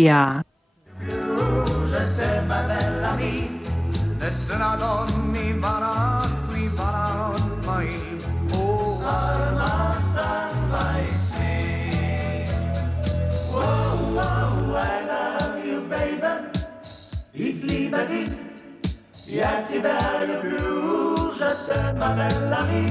Ja Need sõnad on nii vanad, kui vana on maailm. Oh, armastan vaid sind. Oh, oh, I love you, baby. Ich liebe dich. Jätti peal ja kruusete ma bellami.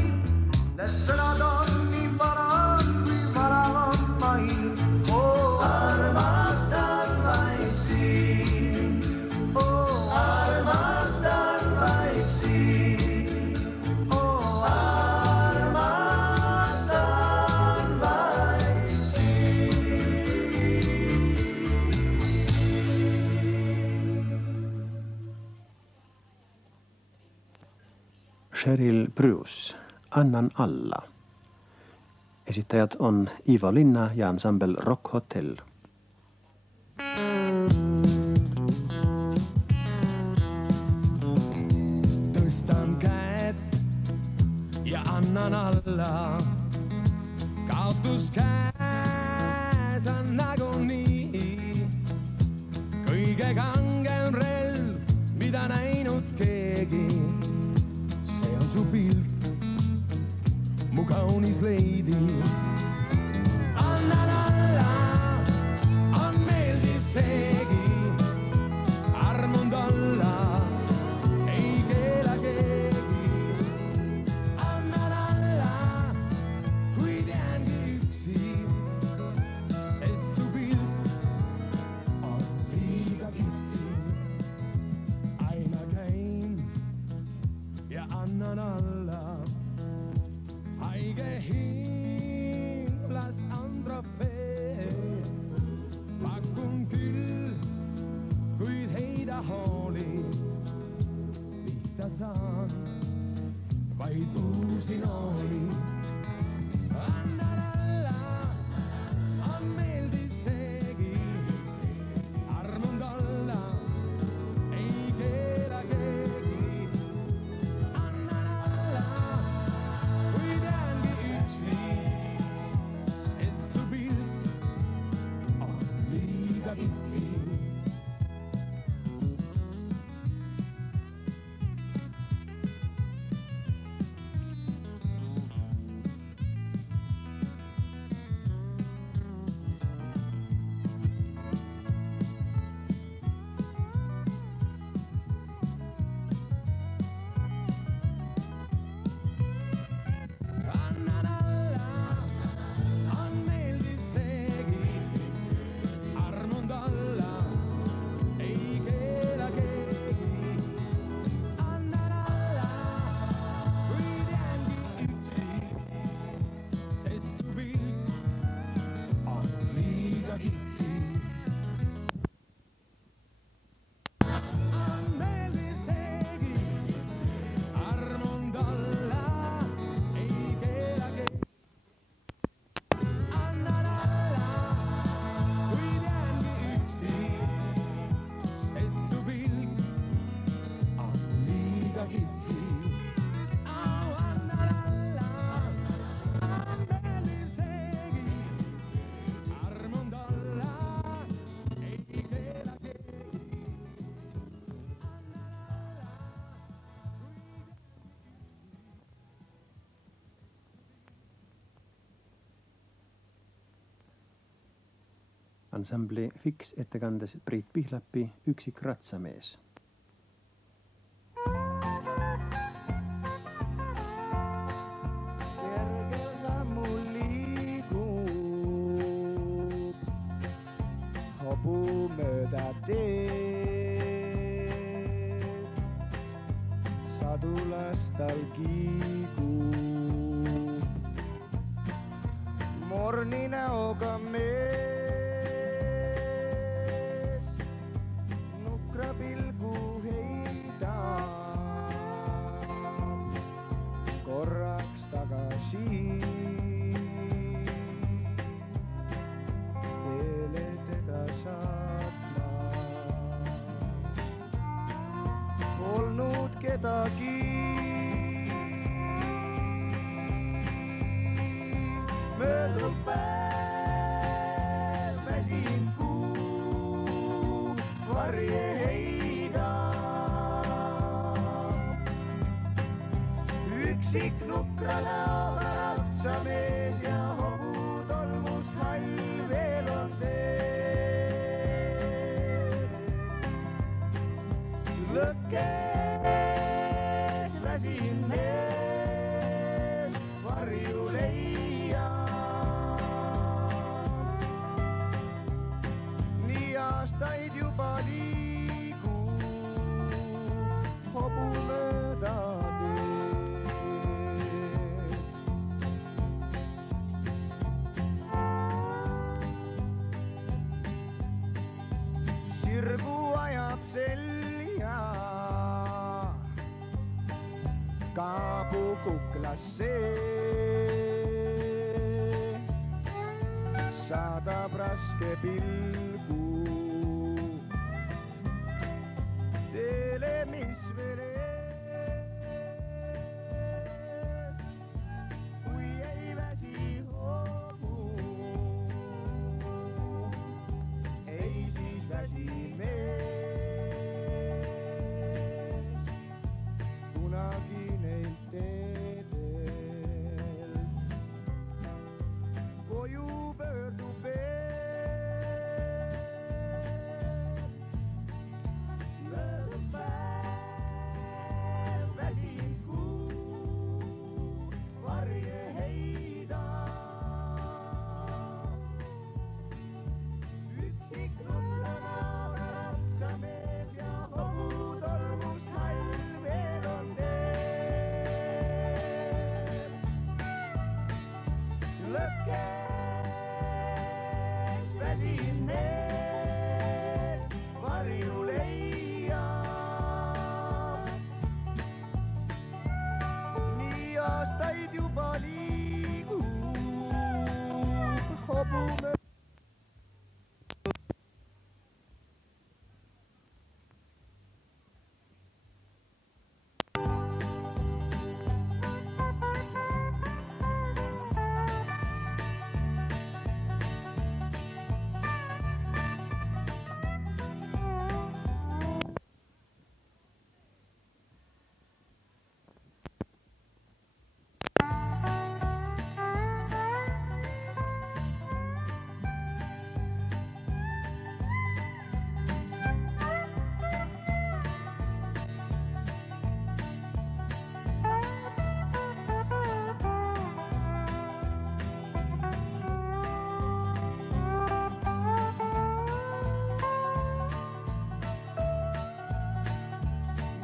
Need sõnad on nii vanad, kui vana on maailm. Oh, armastan vaid sind. Oh, armastan vaid sind. Oh, armastan vaid sind. Sheryl Bruce, Annan alla. Esittäjät on Iivo Linna ja ensemble Rock Hotel. Tõstan käed ja annan alla. Kaotus käes on nagunii. Kõige kangem relv, mida näinud keegi. See on su pilt, mu kaunis leidi. Annan alla, on meeldiv seegi. Armund olla, ei keela keegi. Annan alla, kui teangi üksi. Sest su pilt on liiga kitsi. Aina käin ja annan alla. Haige hinglas androfee. Pakun küll, kuid heida hooli. Pihta saan vaid uusi nooli. Annan alla, on meeldiv seegi. Armund olla, ei keela keegi. Annan alla, kui teangi üksi. Sest su pilt on liiga kitsi. Annan alla, on meeldiv seegi. Armund olla, ei keela keegi. Annan alla, kui teangi üksi. Sest su pilt on liiga kitsi. On meeldiv seegi. Armund olla, ei keela keegi. Annan alla, kui teangi üksi. Sest su pilt on liiga kitsi. Annan alla, on meeldiv seegi. Armund olla, ei keela keegi. Ansambli Fix ettekandes Priit Pihlapi Üksik ratsamees. Kergel sammul liigub hobu mööda teed. Sadulas tal kiigub morni näoga mees. Nukra pilgu heidab korraks tagasi. Teele teda saatma polnud kedagi. Möödub päev, väsin kuu. üksik nukra näoga ratsamees ja hobutolmust hall veel on teel. Lõkkes väsinud mees varju leiab. Nii aastaid juba liigub hobu mööda teed. Sirgu ajab selja kaabu kuklasse. Saadab raske pilgu teele, mis veel ees, kui ei väsi hobu, ei siis väsi mees kunagi neilt teedelt koju pöördub veel. Möödub päev, väsinud kuu varje heidab. Üksik nukra näoga ratsamees ja hobutolmust hall veel on teel. Lõkkes väsinud mees varju leiab. Nii aastaid juba liigub hobu mööda.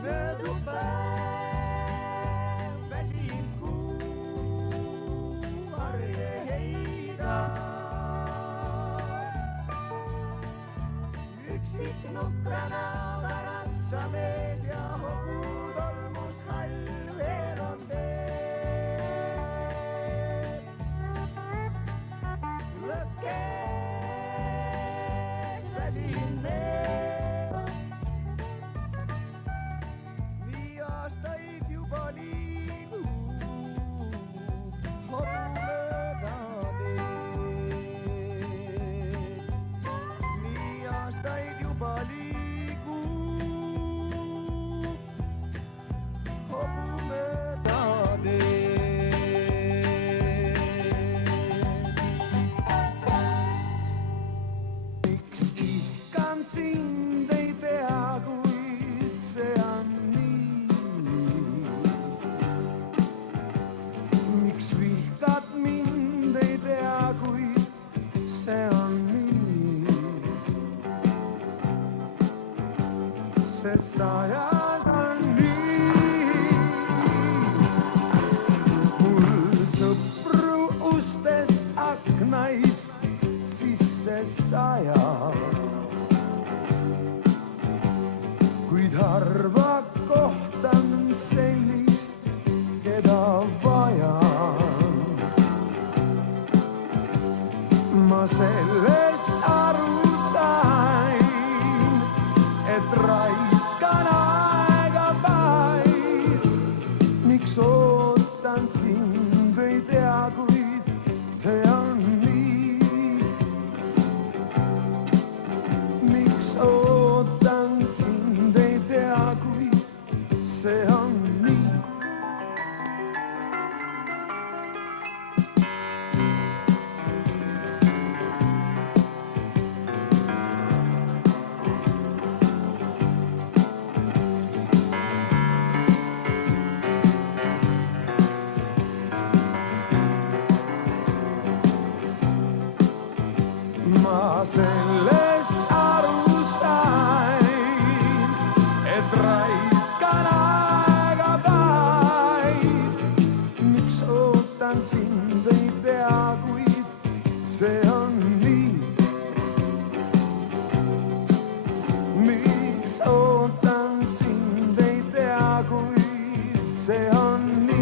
Möödub päev, väsinud kuu varje heidab. Üksik nukra näoga ratsamees ja hobutolmust hall veel on teel. Lõkkes väsinud mees nii aastaid juba liigub hobu mööda teed. Nii aastaid juba liigub hobu mööda teed. Miks ihkan sind ei tea, kuid see on miks vihkad mind, ei tea, kuid see on nii. Sest ajad on nii. Mul sõpru ustest aknaist sisse sajab, kuid harva kohtan sellist, keda vajan. Ma sellest aru sain, et raiskan aega vaid. Miks ootan sind, ei tea, kuid see on nii. Miks ootan sind, ei tea, kuid see on nii. sellest aru sain, et raiskan aega vaid. Miks ootan sind, ei tea, kuid see on nii. Miks ootan sind, ei tea, kuid see on nii.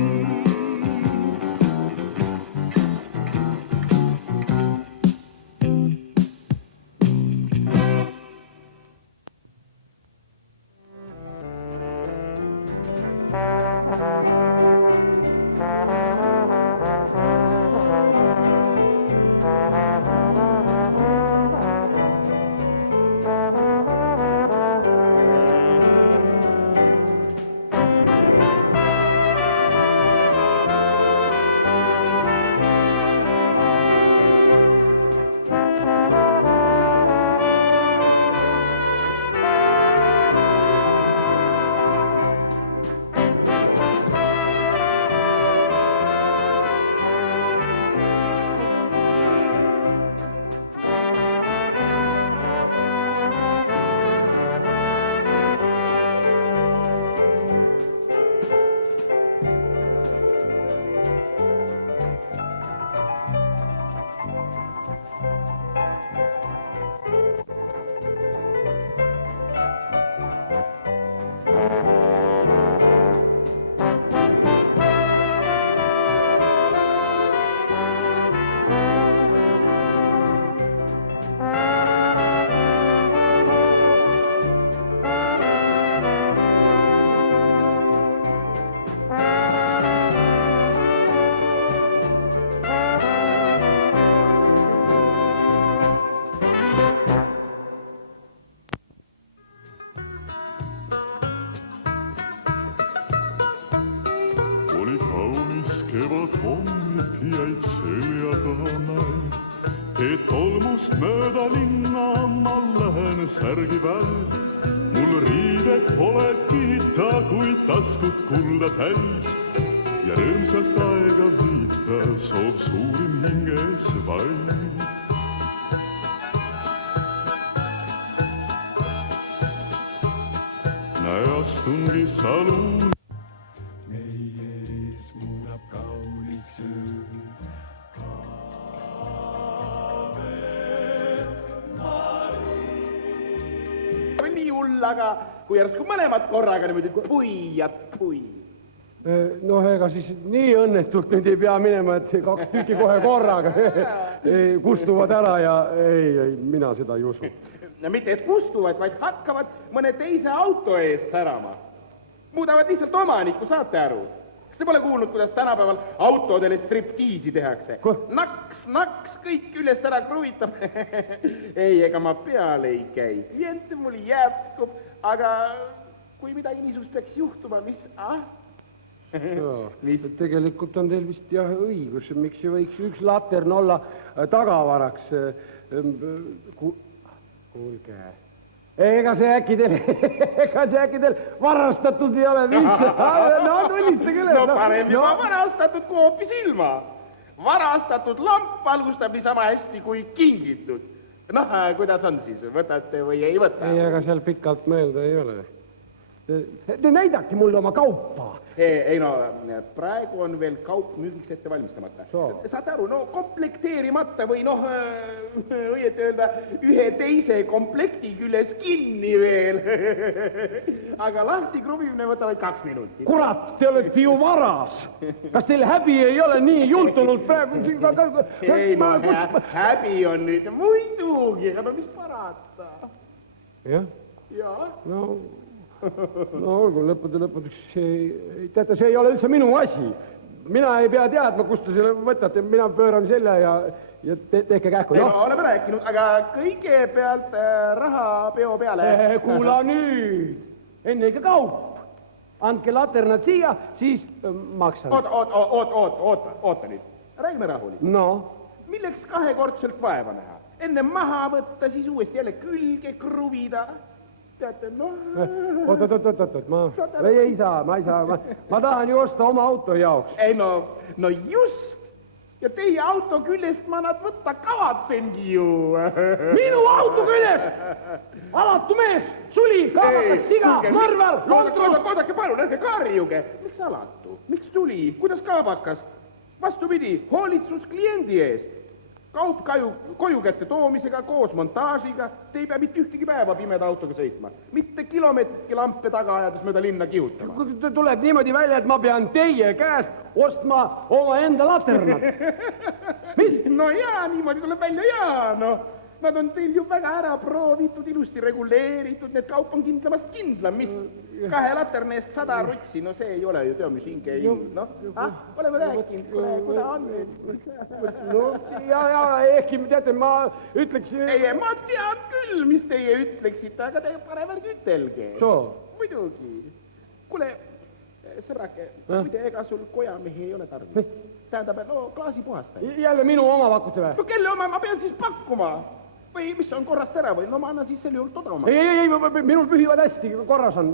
Oli kaunis kevadhommik, jäid selja taha näin. Et tolmust mööda linna ma lähen särgi peal. Mul riided pole kiita, kuid taskud kulda täis. Ja rõõmsalt aega viita soov suurim hinges vaid. Näe, astungi saluun. Nii hull, aga kui järsku mõlemad korraga niimoodi pui ja pui. No ega siis nii õnnetult nüüd ei pea minema, et 2 tükki kohe korraga kustuvad ära ja ei, mina seda ei usu. No mitte, et kustuvad, vaid hakkavad mõne teise auto eest särama. Muudavad lihtsalt omanikku, saate aru? Kas te pole kuulnud, kuidas tänapäeval autodele striptiisi tehakse? Naks, kõik küljest ära kruvitab. Ei, ega ma peale ei käi. Kliente mul jätkub, aga kui midagi niisugust peaks juhtuma, mis... Tegelikult on teil vist jah õigus, miks ei võiks üks latern olla tagavaraks. Kuulge, ega see äkki teil varastatud ei ole, mis? No tunnistage üle. No parem juba varastatud kui hoopis ilma. Varastatud lamp valgustab niisama hästi kui kingitud. Noh, kuidas on siis, võtate või ei võta? Ei, aga seal pikalt mõelda ei ole. Te näidake mulle oma kaupa. Ei no, praegu on veel kaup müügiks ette valmistamata. Saate aru, no komplekteerimata või noh, õieti öelda, ühe teise komplekti küljes kinni veel. Aga lahti kruvimine võtab vaid 2 minutit. Kurat, te olete ju varas. Kas teil häbi ei ole nii jultunult praegu? Ei no, häbi on nüüd muidugi, aga no mis parata? Jah? Jaa. No olgu, lõppudes, teate, see ei ole üldse minu asi. Mina ei pea teadma, kust te selle võtate, mina pööran selle ja tehke kähku. No, oleme rääkinud, aga kõigepealt raha peo peale. Kuula nüüd, enne ikka kaup. Andke laternad siia, siis maksan. Oota nüüd, räägime rahulikult. No? Milleks 2-kordselt vaeva näha? Enne maha võtta, siis uuesti jälle külge kruvida. Teate, noh... Oot, ma ei saa, ma tahan ju osta oma auto jaoks. Ei no just, ja teie auto küljest ma nad võtta kavatsengi ju. Minu auto küljest! Alatu mees, suli, kaabakas siga, mõrvar, lootus! Oodake palun, ärge karjuge. Miks alatu? Miks tuli? Kuidas kaabakas? Vastupidi, hoolitsus kliendi eest. Kaup koju kätte toomisega, koos montaažiga. Te ei pea mitte ühtegi päeva pimeda autoga sõitma. Mitte kilomeetritki lampe taga ajades mööda linna kihutama. Tuleb niimoodi välja, et ma pean teie käest ostma oma enda laternad. Mis? No jaa, niimoodi tuleb välja, jaa, noh. Nad on teil ju väga ära proovitud, ilusti reguleeritud, need kaup on kindlamast kindlam, mis 2 laterna eest 100 rutsi, no see ei ole ju tead, mis hinge ei noh. Oleme rääkinud, kuule on nüüd. No ja, ehkki teate, ma ütleksin... Ei, ma tean küll, mis teie ütleksite, aga te parem ärge ütelge. Muidugi. Kuule, sõbrake, muide, ega sul kojamehi ei ole tarvis. Tähendab, no klaasipuhastaja. Jälle minu oma pakute või? No kelle oma, ma pean siis pakkuma. Või mis on korrast ära või? No ma annan siis selle juurde odavama. Ei, minul pühivad hästi, korras on,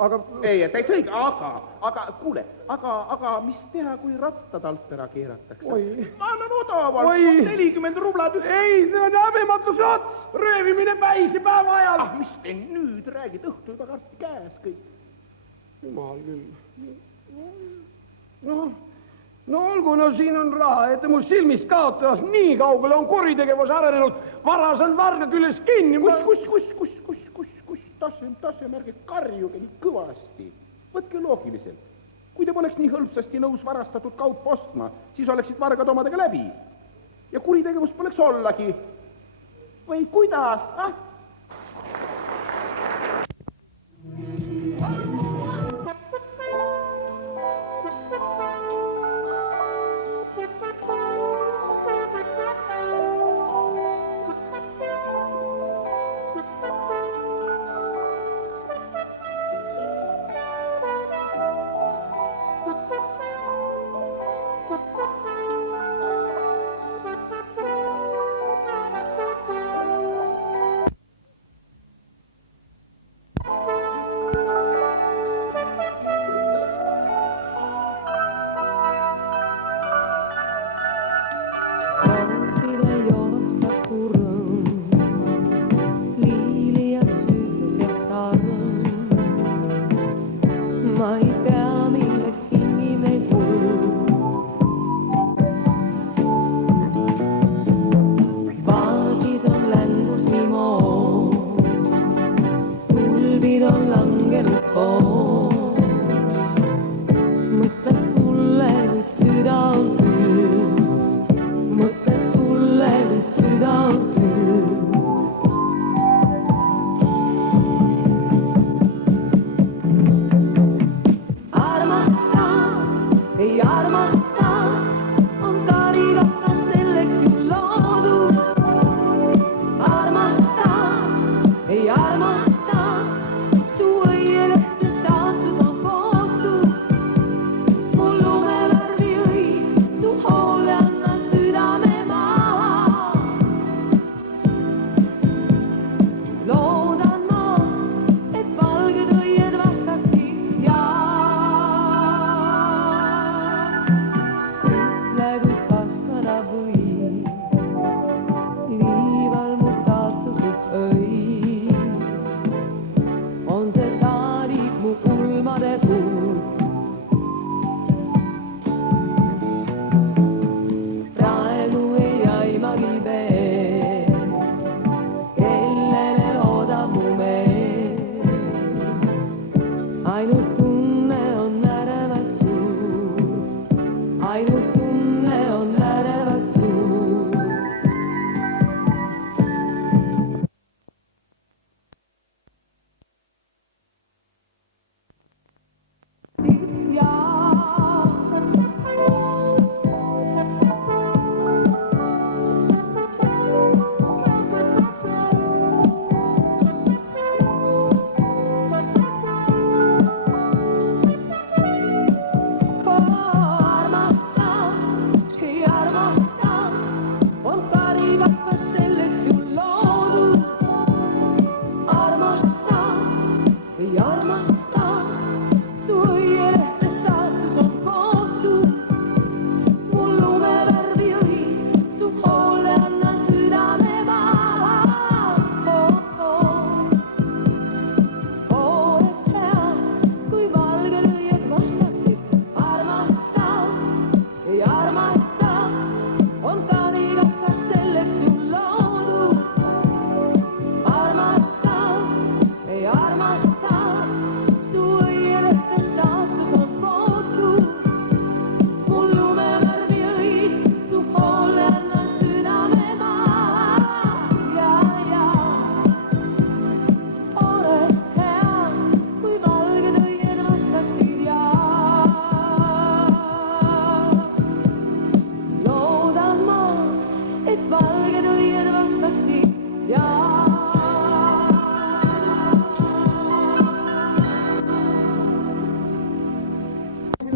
aga... Ei, täitsa õige, aga kuule, aga mis teha, kui rattad alt ära keeratakse? Ma annan odavalt, 40 rubla tükk. Ei, see on häbematus ots, röövimine päisipäeva ajal. Mis te nüüd räägid, õhtu juba karti käes kõik. Jumal küll. No olgu, no siin on raha, et mu silmist kaotas, nii kaugele on kuritegevus arenenud, varas on varga küljes kinni. Kus, tasem, ärge karjuge nii kõvasti. Võtke loogiliselt. Kui te poleks nii hõlpsasti nõus varastatud kaupa ostma, siis oleksid vargad omadega läbi. Ja kuritegevust poleks ollagi. Või kuidas?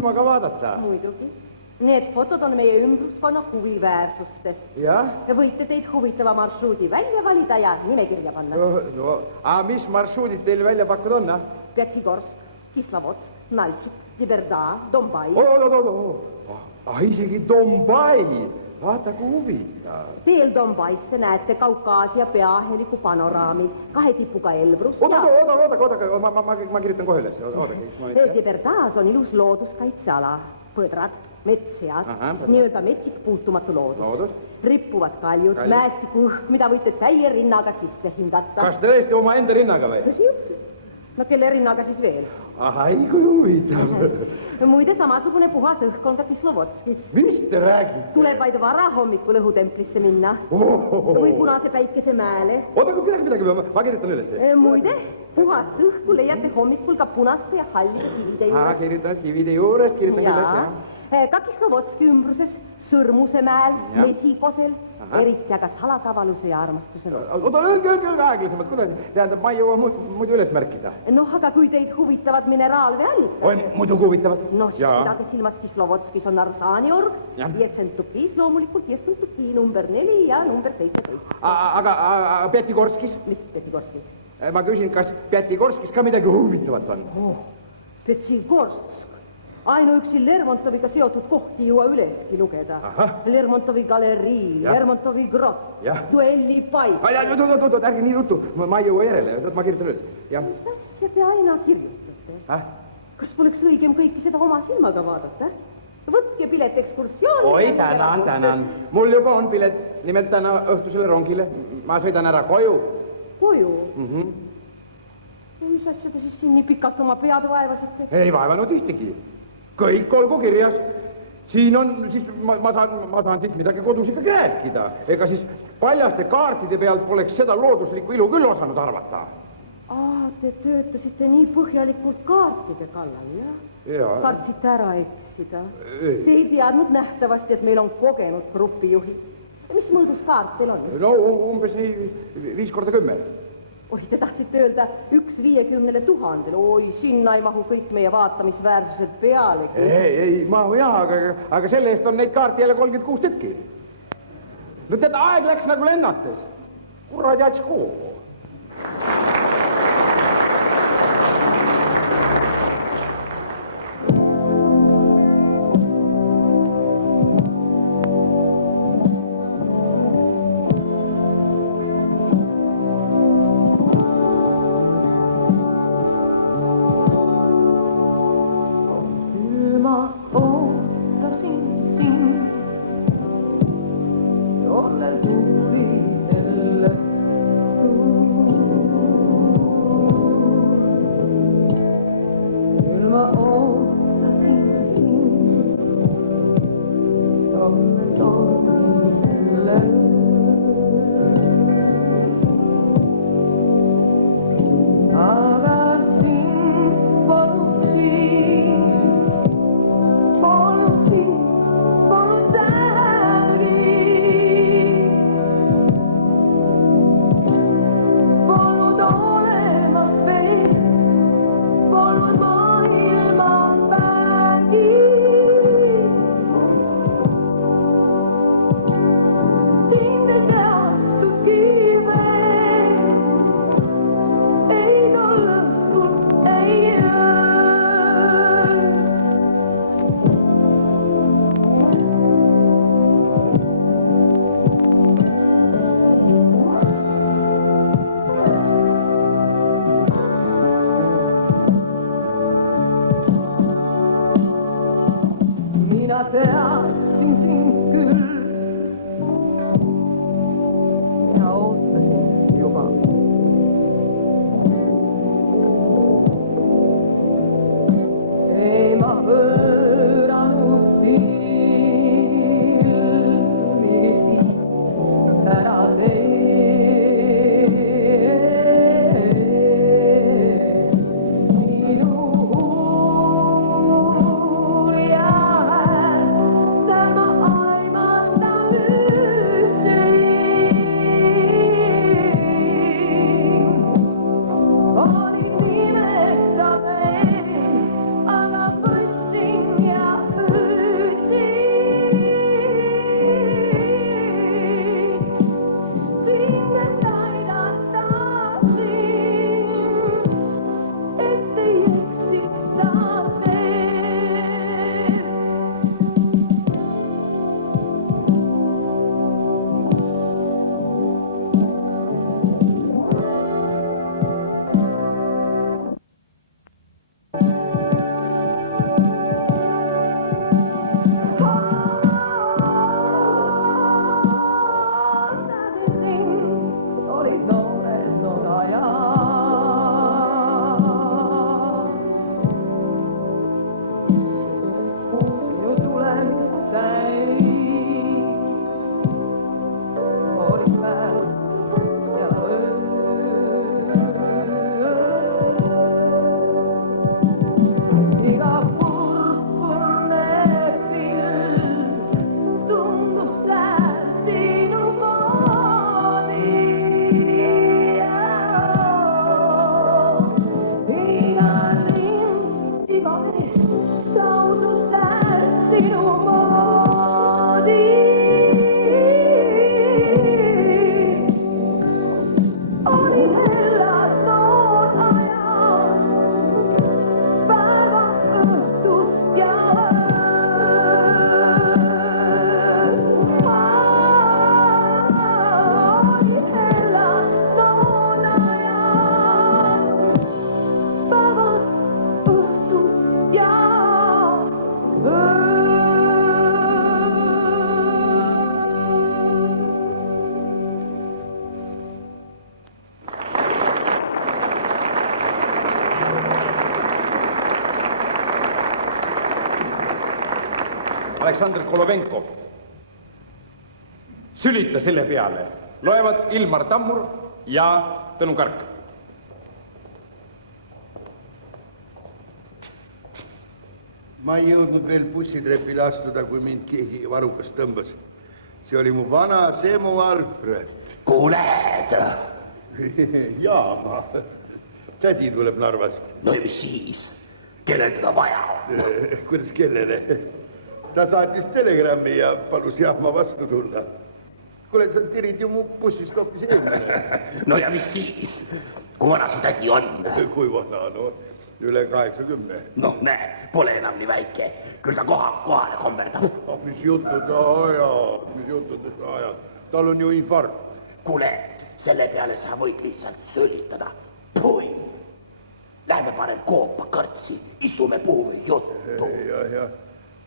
silmaga vaadata. Muidugi. Need fotod on meie ümbruskonna huviväärsustes. Jah? Võite teid huvitava marsruudi välja valida ja nimekirja panna. No, aga mis marsruudid teil välja pakkuda on? Pjatsigorsk, Kislovodsk, Naltšik, Liberda, Dombai. Isegi Dombai. Vaata kui huvitav. Teel Dombaisse näete Kaukaasia peaheliku panoraami, 2 tipuga Elbrus. Oota, ma kirjutan kohe üles. Liberdas on ilus looduskaitseala, põdrad, metssead, nii-öelda metsik puutumatu loodus. Rippuvad kaljud, mäestiku õhk, mida võite täie rinnaga sisse hingata. Kas tõesti oma enda rinnaga või? Tõsi jutt? No kelle rinnaga siis veel? Ai, kui huvitav. Muide, samasugune puhas õhk on ka Kislovodskis. Mis te räägite? Tuleb vaid varahommikul õhutemplisse minna. Või punase päikese mäele. Oota, midagi, ma kirjutan üles. Muide, puhast õhku leiate hommikul ka punaste ja hallide kivide juures. Kirjutan kivide juures, kirjutan üles, jah. Ka Kislovodski ümbruses, Sõrmuse mäel, Mesikosel, eriti aga salakavaluse ja armastuse lood. Oota, öelge aeglasemalt, kuidas, tähendab, ma ei jõua muidu üles märkida. Noh, aga kui teid huvitavad mineraalveeallikad. Oi, muidugi huvitavad. No, siis pidage silmas Kislovodskis on Arsaaniorg, Jessentupis loomulikult, Jessentupi number 4 ja number 17. Aga Pjatsigorskis? Mis Pjatsigorskis? Ma küsin, kas Pjatsigorskis ka midagi huvitavat on? Pjatsigorsk. Ainuüksi Lermontoviga seotud kohti ei jõua üleski lugeda. Lermontovi galerii, Lermontovi grott, duellipaik. Ärge nii ruttu, ma ei jõua järele, ma kirjutan üles. Mis asja te aina kirjutate? Kas poleks õigem kõiki seda oma silmaga vaadata? Võtke pilet ekskursiooni. Oi, tänan. Mul juba on pilet, nimelt täna õhtusele rongile. Ma sõidan ära koju. Koju? Mis asja te siis siin nii pikalt oma pead vaevasite? Ei vaevanud ühtegi. Kõik olgu kirjas. Siin on, siis ma saan siis midagi kodus ikkagi rääkida. Ega siis paljaste kaartide pealt poleks seda looduslikku ilu küll osanud arvata. Te töötasite nii põhjalikult kaartide kallal, jah? Kartsite ära eksida. Te ei teadnud nähtavasti, et meil on kogenud grupijuhid. Mis mõõdus kaart teil on? No umbes nii 5x10. Oi, te tahtsite öelda 1/50 000. Oi, sinna ei mahu kõik meie vaatamisväärsused peale. Ei mahu jah, aga selle eest on neid kaarti jälle 36 tükki. No tead, aeg läks nagu lennates. Kuradi atskoo. Tollel tuulisel õhtul Aleksandr Kolovenkov. Sülita selle peale loevad Ilmar Tammur ja Tõnu Kark. Ma ei jõudnud veel bussitrepile astuda, kui mind keegi varukas tõmbas. See oli mu vana Seemu Alfred. Kuuled? Jaa, tädi tuleb Narvast. No ja mis siis? Kellel teda vaja on? Kuidas kellele? Ta saatis telegrammi ja palus jaama vastu tulla. Kuule, sa tirid ju mu bussist hoopis eelmine. No ja mis siis? Kui vana su tädi on? Kui vana, no üle 80. Noh, näe, pole enam nii väike. Küll ta kohale komberdab. Mis juttu ta ajab, mis juttu ta ajab. Tal on ju infarkt. Kuule, selle peale sa võid lihtsalt sölitada. Pui! Lähme parem koopa kõrtsi, istume puhume juttu.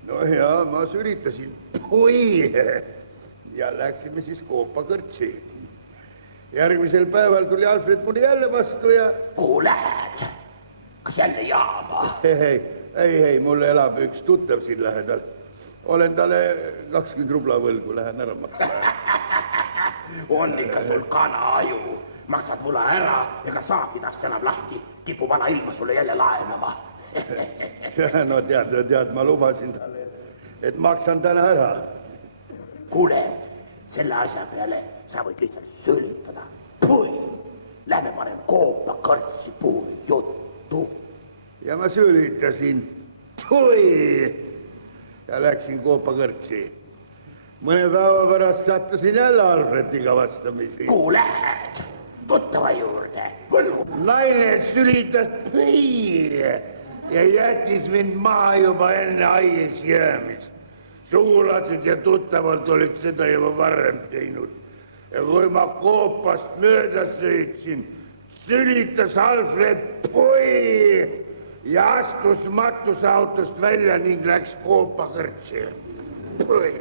No ja, ma sülitasin. Pui! Ja läksime siis koopa kõrtsi. Järgmisel päeval tuli Alfred mulle jälle vastu ja... Kuhu lähed? Kas jälle jaama? Ei, mul elab üks tuttav siin lähedal. Olen talle 20 rubla võlgu, lähen ära maksama. On ikka sul kana aju. Maksad mulle ära ega saapidast enam lahti. Kipu vana ilma sulle jälle laenama. No tead, ma lubasin talle, et maksan täna ära. Kuule, selle asja peale sa võid lihtsalt sölitada. Pui! Lähme parem koopa kõrtsi puhul juttu. Ja ma sülitasin. Pui! Ja läksin koopa kõrtsi. Mõne päeva pärast sattusin jälle Alfrediga vastamisi. Kuhu lähed? Tuttava juurde. Võlgu. Naine sülitas püi ja jättis mind maha juba enne aies jäämist. Sugulased ja tuttavad olid seda juba varem teinud. Ja kui ma koopast mööda sõitsin, sülitas Alfred pui ja astus matusautost välja ning läks koopa kõrtsi. Pui.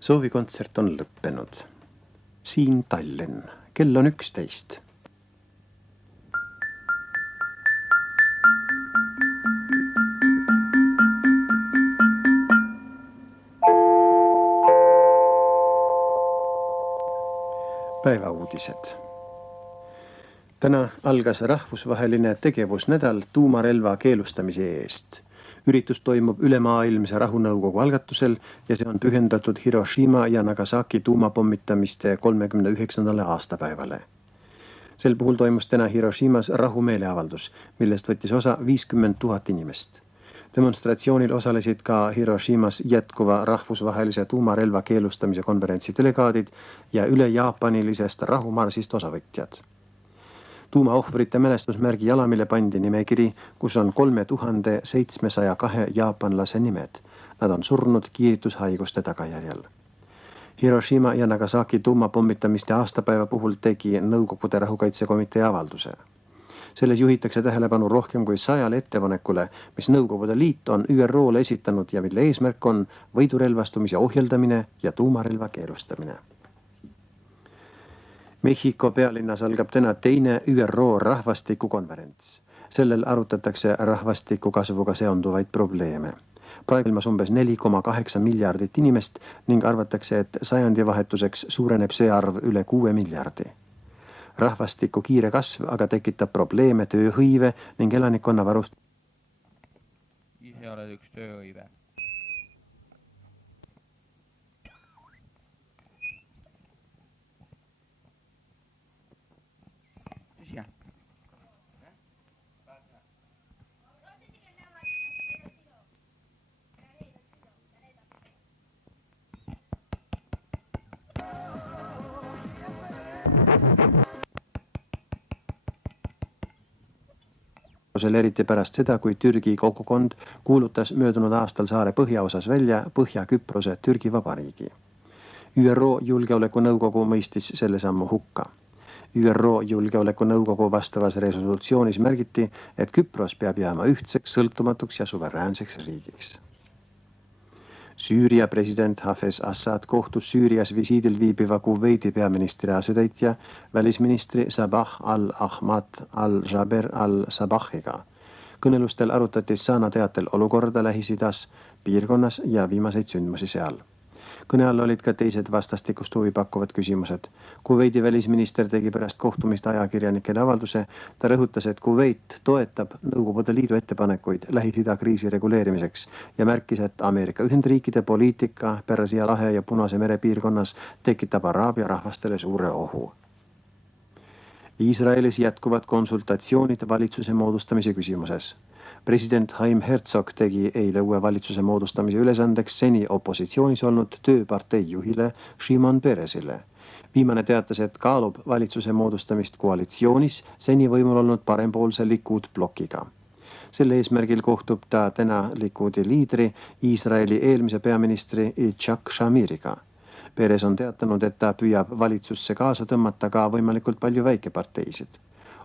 Soovikontsert on lõppenud. Siin Tallinn. Kell on 11. Päevauudised. Täna algas rahvusvaheline tegevusnädal tuumarelva keelustamise eest. Üritus toimub ülemaailmse rahunõukogu algatusel ja see on pühendatud Hiroshima ja Nagasaki tuumapommitamiste 39. aastapäevale. Sel puhul toimus täna Hiroshimas rahumeeleavaldus, millest võttis osa 50 000 inimest. Demonstratsioonil osalesid ka Hiroshimas jätkuva rahvusvahelise tuumarelva keelustamise konverentsi delegaadid ja üle jaapanilisest rahumarsist osavõtjad. Tuumaohvrite mälestusmärgi jalamile pandi nimekiri, kus on 3702 jaapanlase nimed. Nad on surnud kiiritushaiguste tagajärjel. Hiroshima ja Nagasaki tuumapommitamiste aastapäeva puhul tegi Nõukogude rahukaitsekomitee avalduse. Selles juhitakse tähelepanu rohkem kui 100 ettepanekule, mis Nõukogude Liit on ÜRO-le esitanud ja mille eesmärk on võidurelvastumise ohjeldamine ja tuumarelva keelustamine. Mehhiko pealinnas algab täna teine ÜRO rahvastikukonverents. Sellel arutatakse rahvastiku kasvuga seonduvaid probleeme. Praegulmas umbes 4,8 miljardit inimest ning arvatakse, et sajandivahetuseks suureneb see arv üle 6 miljardi. Rahvastiku kiire kasv aga tekitab probleeme tööhõive ning elanikkonna varust. Ise oled üks tööhõive. Eriti pärast seda, kui Türgi kogukond kuulutas möödunud aastal saare põhjaosas välja Põhja-Küprose Türgi Vabariigi. ÜRO Julgeolekunõukogu mõistis selle sammu hukka. ÜRO Julgeolekunõukogu vastavas resolutsioonis märgiti, et Küpros peab jääma ühtseks, sõltumatuks ja suveräänseks riigiks. Süüria president Hafez Assad kohtus Süürias visiidil viibiva Kuveidi peaministri asetäitja välisministri Sabah al-Ahmad al-Jaber al-Sabahiga. Kõnelustel arutati Sana teatel olukorda Lähis-Idas, piirkonnas ja viimaseid sündmusi seal. Kõne all olid ka teised vastastikust huvi pakkuvad küsimused. Kuveidi välisminister tegi pärast kohtumist ajakirjanikele avalduse. Ta rõhutas, et Kuveit toetab Nõukogude Liidu ettepanekuid Lähis-Ida kriisi reguleerimiseks ja märkis, et Ameerika Ühendriikide poliitika Pärsia lahe ja Punase mere piirkonnas tekitab araabia rahvastele suure ohu. Iisraelis jätkuvad konsultatsioonid valitsuse moodustamise küsimuses. President Haim Herzog tegi eile uue valitsuse moodustamise ülesandeks seni opositsioonis olnud tööpartei juhile Shimon Peresile. Viimane teatas, et kaalub valitsuse moodustamist koalitsioonis seni võimul olnud parempoolse Likud blokiga. Selle eesmärgil kohtub ta täna Likudi liidri Iisraeli eelmise peaministri Itzhak Shamiriga. Peres on teatanud, et ta püüab valitsusse kaasa tõmmata ka võimalikult palju väikeparteisid.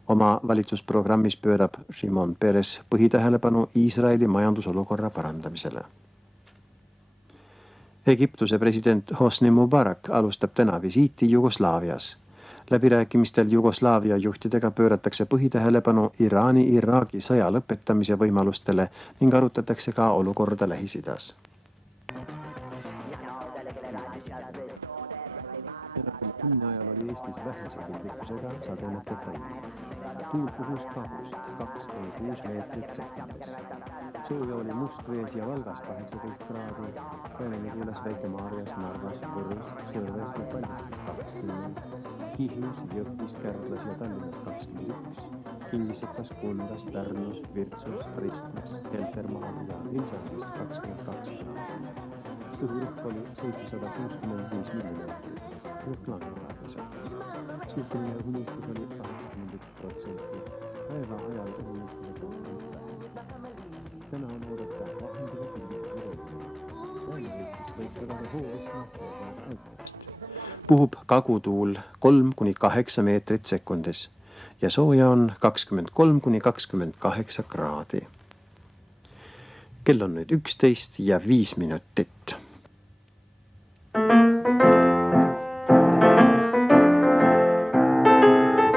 Oma valitsusprogrammis pöörab Shimon Peres põhitähelepanu Iisraeli majandusolukorra parandamisele. Egiptuse president Hosni Mubarak alustab täna visiiti Jugoslaavias. Läbirääkimistel Jugoslaavia juhtidega pööratakse põhitähelepanu Iraani-Iraagi sõja lõpetamise võimalustele ning arutatakse ka olukorda Lähis-Idas. Tunne ajal oli Eestis vähese pilvikkusega sademete päev. Tuul puhus kahust 2,6 meetrit sekundis. Sooja oli Mustvees ja Valgas 18 kraadi, Väänenikulas, Väike-Maarjas, Narvas, Võrus, Sõrves ja Paldiskis 20, Kihnus, Jõhvis, Kärdlas ja Tallinnas 21, Kingisekas, Kundas, Pärnus, Virtsus, Ristmas, Heltermaal ja Vilsandis 22 kraadi. Õhurõhk oli 765 millimeetrit. Reklaamilaadised. Suhteline õhunõustus oli 81%. Päeva ajal õhunõustused. Täna on oodata vahendiga puhub kagutuul 3-8 meetrit sekundis ja sooja on 23-28 kraadi. Kell on nüüd 11 ja 5 minutit.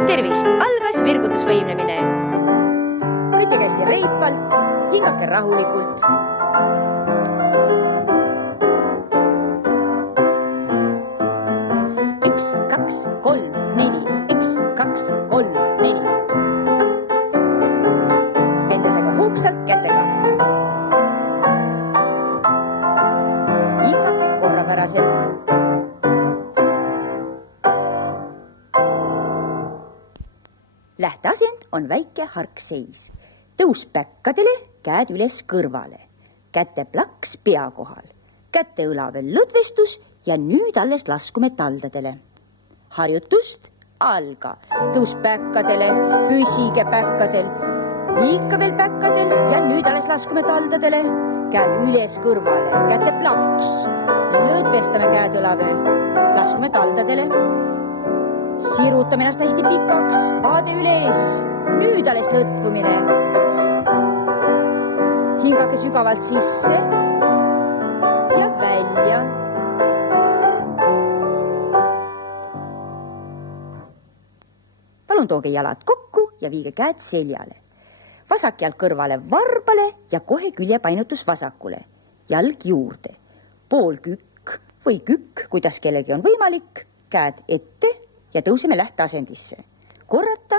Tervist! Algas virgutusvõimlemine. Võtke kästi reipalt, hingake rahulikult. 1, 2, 3, 4, 1, 2, 3, 4. Vendadega hoogsalt kätega. Hingake korrapäraselt. on väike harkseis. Tõus päkkadele, käed üles kõrvale. Käte plaks pea kohal. Käte õlavel lõdvestus ja nüüd alles laskume taldadele. Harjutust alga. Tõus päkkadele, püsige päkkadel. Ikka veel päkkadel ja nüüd alles laskume taldadele. Käed üles kõrvale, käte plaks. Lõdvestame käed õlavel. Laskume taldadele. Sirutame ennast hästi pikaks. Vaade üles. Nüüd alles lõtvumine. Hingake sügavalt sisse ja välja. Palun tooge jalad kokku ja viige käed seljale. Vasak jalg kõrvale varbale ja kohe küljepainutus vasakule. Jalg juurde. Pool kükk või kükk, kuidas kellelgi on võimalik. Käed ette ja tõuseme lähteasendisse. Korrata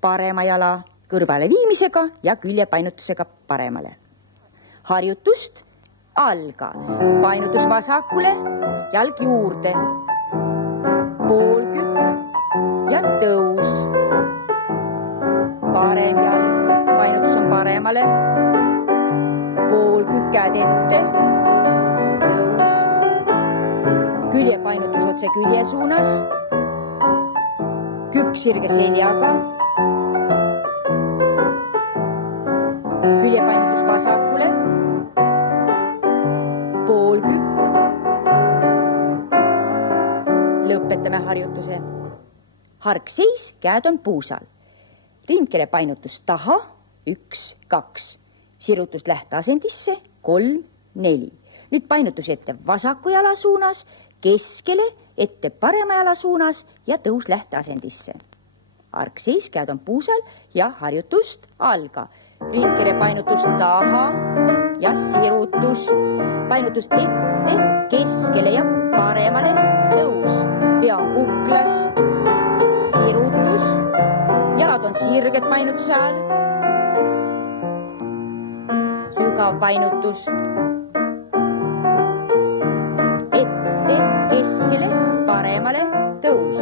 parema jala kõrvale viimisega ja küljepainutusega paremale. Harjutust alga. Painutus vasakule, jalg juurde. Pool kükk ja tõus. Parem jalg, painutus on paremale. Pool kükk käed ette. Tõus. Küljepainutus otse külje suunas. Kükk sirge seljaga. Küljepainutus vasakule. Pool kükk. Lõpetame harjutuse. Harkseis, käed on puusal. Rindkele painutus taha, 1, 2. Sirutus lähteasendisse, 3, 4. Nüüd painutus ette vasaku jala suunas, keskele, ette parema jala suunas ja tõus lähteasendisse. Harkseis, käed on puusal ja harjutust alga. Rindkele painutus taha ja sirutus. Painutus ette, keskele ja paremale, tõus. Pea on kuklas, sirutus. Jalad on sirged painutuse all. Sügav painutus. Ette, keskele, paremale, tõus.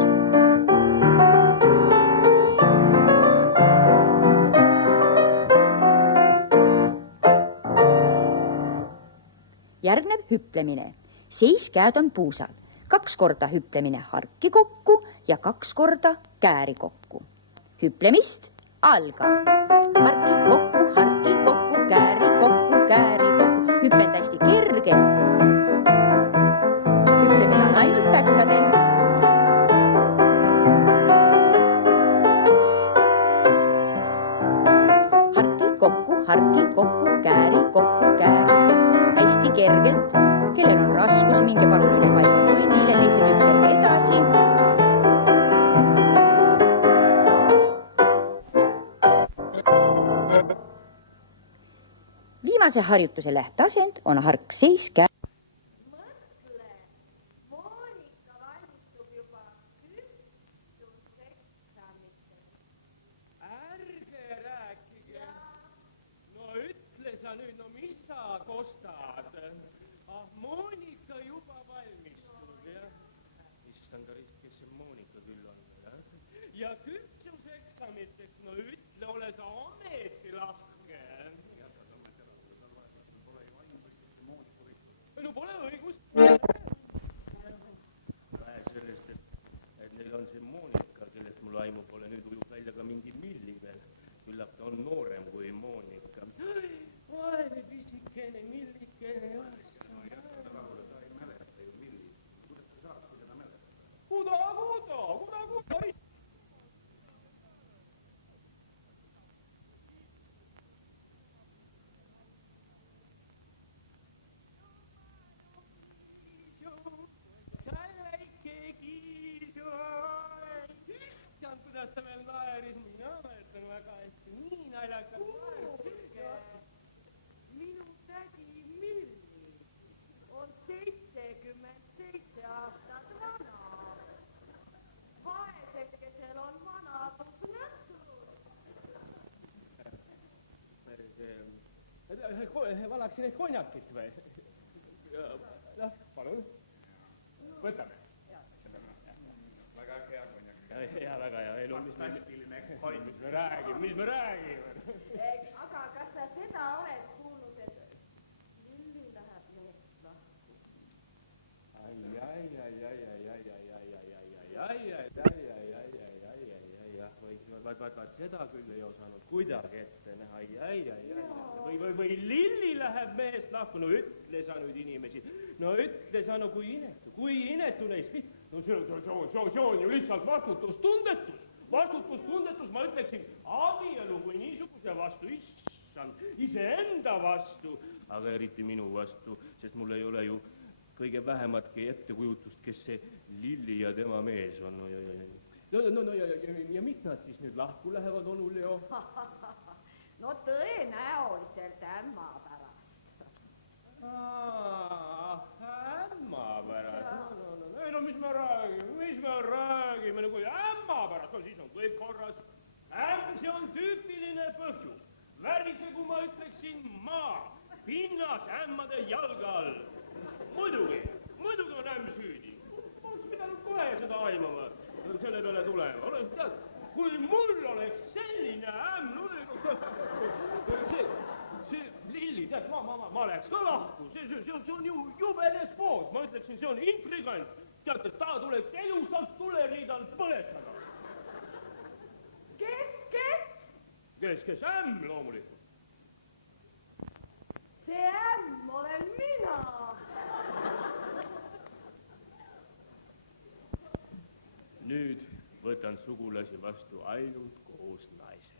Järgneb hüplemine. Seis, käed on puusal. 2 korda hüplemine harki kokku ja 2 korda kääri kokku. Hüplemist alga. Harki kokku, kääri kokku, kääri kokku. Hüppelda hästi kergelt. Hüplemine on ainult päkkadel. Harki kokku, kääri kokku, kääri kokku. Hästi kergelt. Kellel on raskusi, minge palun üle paiga kõnnile, teisel hüppelge edasi. Viimase harjutuse lähteasend on harkseis käe. Mõtle, Moonika valmistub juba hüppuseksamitele. Ärge rääkige. No ütle sa nüüd, no mis sa kostad? Moonika juba valmistub, jah? Issand, kes see Moonika küll on, jah? Ja küpsuseksamiteks, no ütle, ole sa ometi lahke. No pole õigust. Vähe sellest, et neil on see Moonika, kellest mul aimu pole, nüüd ujub välja ka mingi Milli veel. Küllap ta on noorem kui Moonika. Vaene pisikene Millikene. Kuda. Kuidas ta veel naeris, mina mäletan väga hästi, nii naljakas naeris. Minu tädi Milli on 77 aastat vana. Vaesekesel on vanadusnähtud. Valaksin ehk konjakit või? Jah, palun. Võtame. Väga hea konjak. Ja väga hea. Klassiline oi, mis me räägime. Aga kas sa seda oled kuulnud, et Lilli läheb meest lahku? Vaat seda küll ei osanud kuidagi ette näha, või Lilli läheb meest lahku, no ütle sa nüüd inimesi, no ütle sa, no kui inetu neist, no see on ju lihtsalt vastutustundetus, ma ütleksin, abielu kui niisuguse vastu, issand, iseenda vastu, aga eriti minu vastu, sest mul ei ole ju kõige vähematki ettekujutust, kes see Lilli ja tema mees on. Ja miks nad siis nüüd lahku lähevad, onu Leo? No tõenäoliselt ämma pärast. Ämma pärast? Ei no mis me räägime, no kui ämma pärast, no siis on kõik korras. See on tüüpiline põhjus. Värisegu ma ütleksin maa, pinnas ämmade jalga all. Muidugi on ämm süüdi. Oleks pidanud kohe seda aimama, selle peale tulema. Kui mul oleks selline ämm, see Lilli, tead, ma läheks ka lahku, see on ju jube despoot, ma ütleksin, see on intrigant. Teate, ta tuleks elusalt tuleriidal põletada. Kes? Ämm loomulikult. See ämm olen mina. Nüüd võtan sugulasi vastu ainult koos naisega.